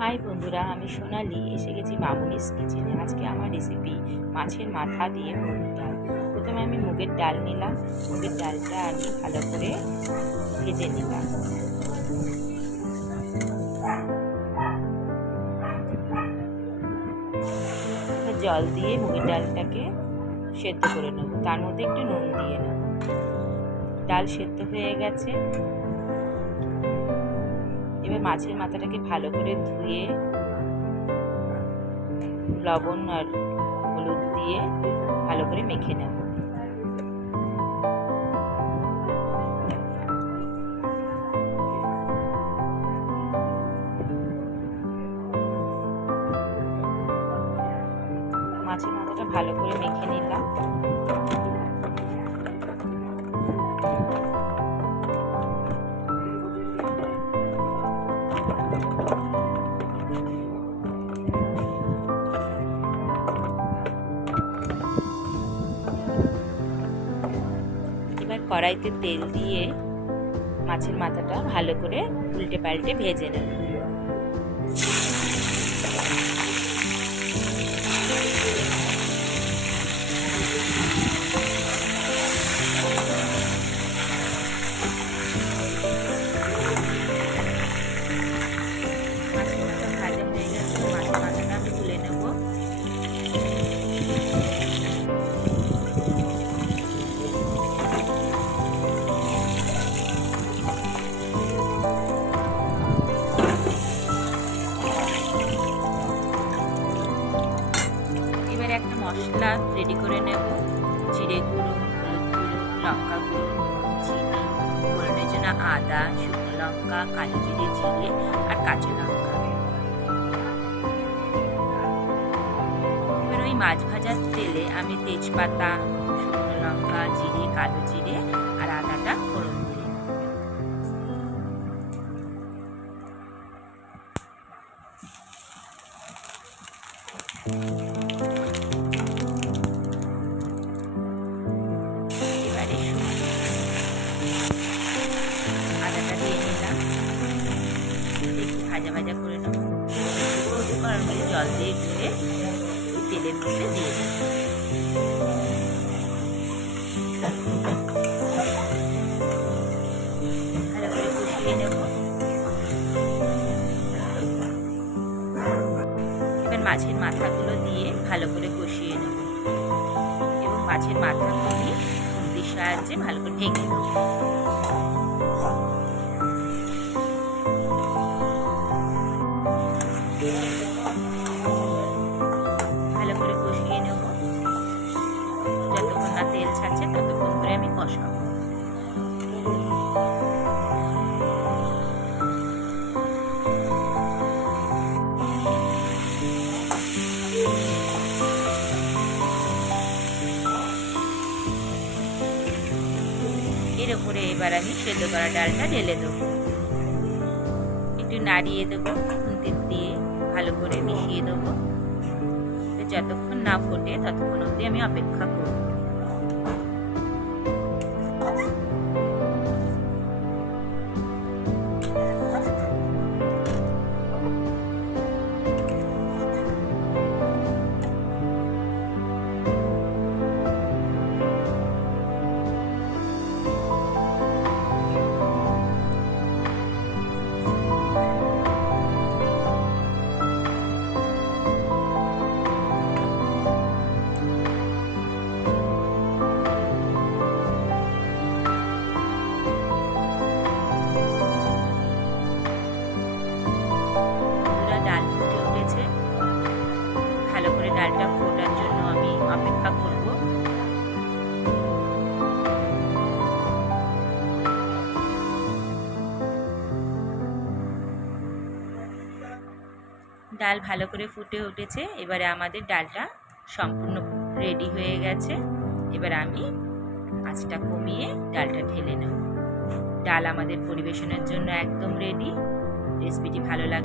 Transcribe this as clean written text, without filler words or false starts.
High বন্ধুরা, আমি সোনালি এসে গেছি মামুনিস কিচেনে। আজকে আমার রেসিপি মাছের মাথা দিয়ে মুগের ডাল। প্রথমে আমি মুগের ডাল নিলাম। মুগের ডালটা আমি ভালো করে ভেজে নিলাম। জল দিয়ে মুগের ডালটাকে সেদ্ধ করে নেব, তার মধ্যে একটু নুন দিয়ে নেব। ডাল সেদ্ধ হয়ে গেছে। এবার মাছের মাথাটাকে ভালো করে ধুয়ে লবণ আর হলুদ দিয়ে ভালো করে মেখে নেব। মাছের মাথাটা ভালো করে মেখে নিলাম। এবার কড়াইতে তেল দিয়ে মাছের মাথাটা ভালো করে উল্টে পাল্টে ভেজে নেব। মাছের মাথা ভাজা হয়ে গেছে, মাছের মাথাটা আমি তুলে নেব। এবার একটা মশলা রেডি করে নেব। জিরে গুঁড়ো, হলুদ গুঁড়ো, লঙ্কা গুঁড়ো, নুন, চিনি, ফোড়নের জন্য আদা, শুকনো লঙ্কা, কালো জিরে, আর কাঁচা লঙ্কা। এবার ওই মাছ ভাজার তেলে আমি তেজপাতা, শুকনো লঙ্কা, জিরে, কালো জিরে আর আদাটা ফোড়ন দিয়ে আদাটা দিয়ে নিলাম। একটু ভাজা ভাজা করে নেব। গরম করে জল দিয়ে ধুয়ে তেলের মধ্যে দিয়ে দেব। ভালো করে কষিয়ে নেব। এবার মাছের মাথাগুলো দিয়ে ভালো করে কষিয়ে নেব এবং মাছের মাথাগুলি খুন্তির সাহায্যে ভালো করে ঢেকে দেব। ভালো করে কষিয়ে নেব। যতক্ষণ না তেল ছাড়ছে ততক্ষণ করে আমি কষাবো। এর উপরে এবার আমি সেদ্ধ করা ডালটা ঢেলে দেবো। একটু নাড়িয়ে দেবো, খুন্তি দিয়ে ভালো করে মিশিয়ে দেবো। যতক্ষণ না ফোটে ততক্ষণ অবধি আমি অপেক্ষা করব। ভালো করে ডালটা ফোটার জন্য আমি অপেক্ষা করব। ডাল ভালো করে ফুটে উঠেছে। এবারে আমাদের ডালটা সম্পূর্ণ রেডি হয়ে গেছে। এবার আমি আঁচটা কমিয়ে ডালটা ঢেলে নেব। ডাল আমাদের পরিবেশনের জন্য একদম রেডি। রেসিপিটি ভালো লাগে